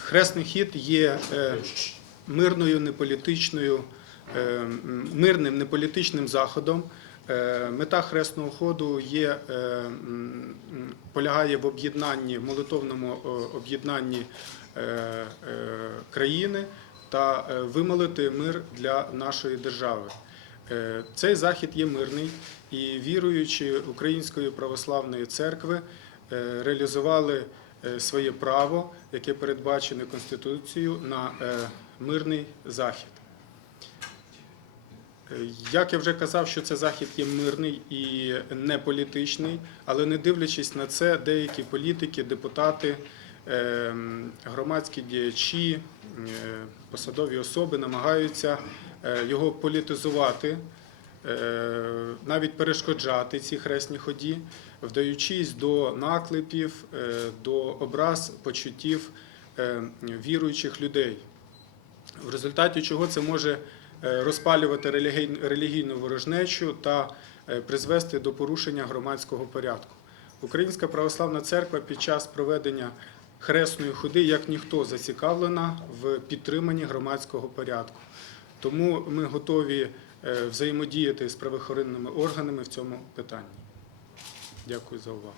Хресний хід є е, мирною неполітичною, е, мирним неполітичним заходом. Е, Мета хресного ходу є, полягає в об'єднанні, молитовному об'єднанні країни та вимолити мир для нашої держави. Цей захід є мирний і віруючі Української православної церкви реалізували своє право, яке передбачене Конституцією, на е, мирний захід. Е, Як я вже казав, що це захід є мирний і не політичний, але не дивлячись на це, деякі політики, депутати, е, громадські діячі, е, посадові особи намагаються е, його політизувати, е, навіть перешкоджати ці хресні ході, вдаючись до наклепів, е, до образ почуттів е, віруючих людей в результаті чого це може е, розпалювати релігійну ворожнечу та е, призвести до порушення громадського порядку. Українська православна церква під час проведення хресної ходи як ніхто зацікавлена в підтриманні громадського порядку. Тому ми готові е, взаємодіяти з правоохоронними органами в цьому питанні. Дякую за увагу.